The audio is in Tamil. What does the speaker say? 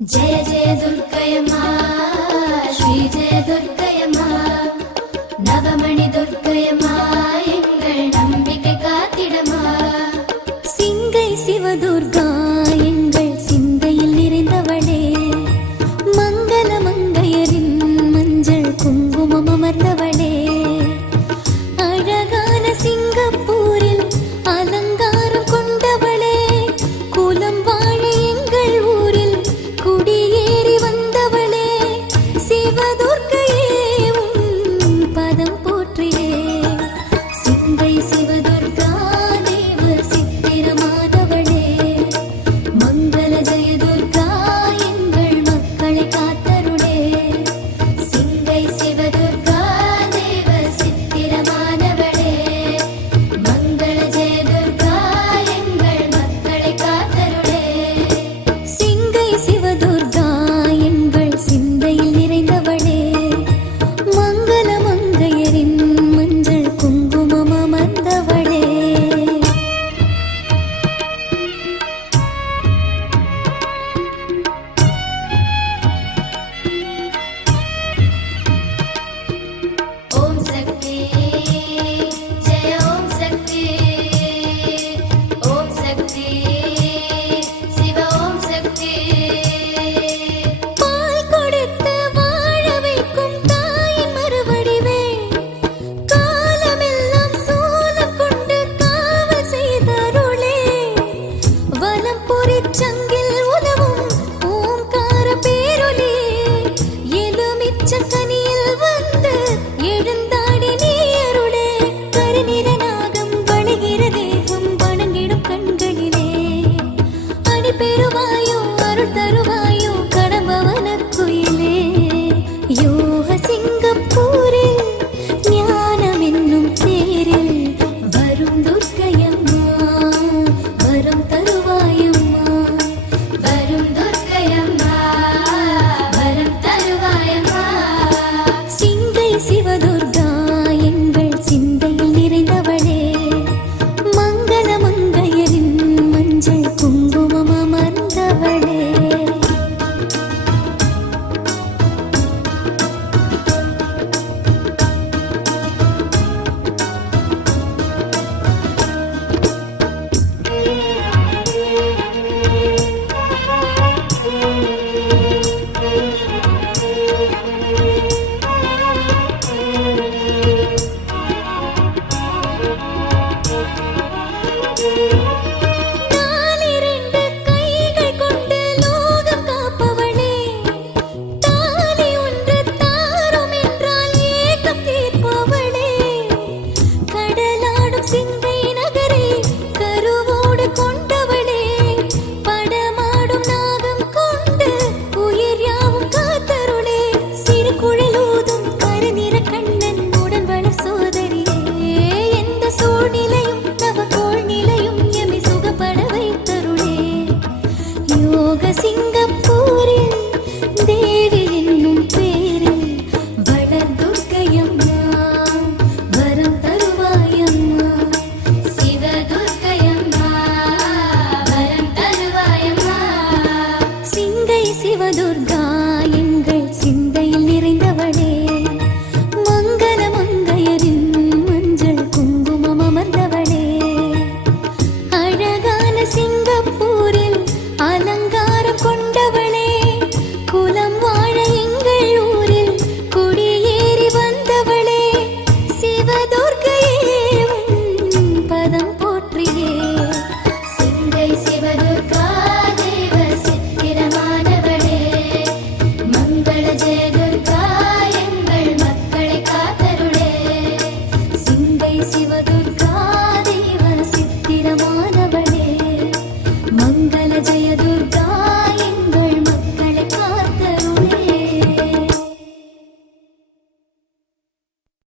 जय जय दुर्गयम्मा श्री जय दुर्गयम्मा नवमणि दुर्गयम्मा एंगल नंबिके कातिडमा सिंगै शिवदुर्गा एंगल सिंदैயில் நிறைந்தவளே மங்கள மங்கையரின் மஞ்சள் குங்குமம் அமர்ந்தவளே அழகான சிங்கப்பூரில் அலங்காரம் கொண்டவளே குலம் வாழ எங்கள் ஊரில் குடியேறி வந்தவளே சிவதுர்க்கையே உன் பதம் போற்றியே சிங்கை சிவதுர்கா தேவ சித்திரமானவளே மங்கள ஜெய துர்கா எங்கள் மக்களை காத்தருளே சிங்கை சிவதுர்கா தேவ சித்திரமானவளே மங்கள ஜெய துர்கா எங்கள் மக்களை காத்தருளே சிங்கை சிவதுர்கா எங்கள் சிந்தையில் நிறைந்தவளே மங்கள மங்கையரின் மஞ்சள் குங்குமம் அமர்ந்தவளே ஓம் சக்தி ஜெய ஓம் சக்தி சிவ ஓம் சக்தி பால் கொடுத்து வாழ வைக்கும் தாயின் மறுவடிவே காலமெல்லாம் சூலம் கொண்டு காவல் செய்தருளே வலம் பொறிச்சங்கில் உலவும் ஓம்கார பேரொலி எலுமிச்சங்கனியில் வந்து எழுந்தாடி நீ அருளே கருநிற நாகம் வழிகிற தேகம் வணங்கிடும் கண்களிலே அடி பெறுவாயோ அருள் தருவாயோ கடம்பவன குயிலே யோக சிங்கப்பூரில் ஞானம் என்னும் தேரில் வரும் துர்க்கையம்மா வரம் தருவாயம்மா வரும் துர்க்கையம்மா வரம் தருவாயம்மா சிங்கை சிவதுர்கா எங்கள் சிந்தையில் நிறைந்தவளே மங்கள மங்கையரின் மஞ்சள் குங்குமம் அமர்ந்தவளே நாலிரண்டு கைகள் கொண்டு லோகம் காப்பவளே தாலி ஒன்று தாரும் என்றால் ஏக்கம் தீர்ப்பவளே கடலாடும் சிந்தை நகரை கருவோடு கொண்டவளே படமாடும் நாகம் கொண்டு உயிர் யாவும் காத்தருளே சிறு குழலூதும் கருநிற கண்ணன் உடன் வளர் சோதரியே எந்த சூழ்நிலையும் நவ கோள் நிலையும் எம்மை சுகப்பட வைத்தருளே யோக சிங்கப்பூரில் தேவி என்னும் பேரில் வளர் துர்க்கையம்மா வரம் தருவாயம்மா சிவ துர்க்கையம்மா வரம் தருவாயம்மா சிங்கை சிவதுர்கா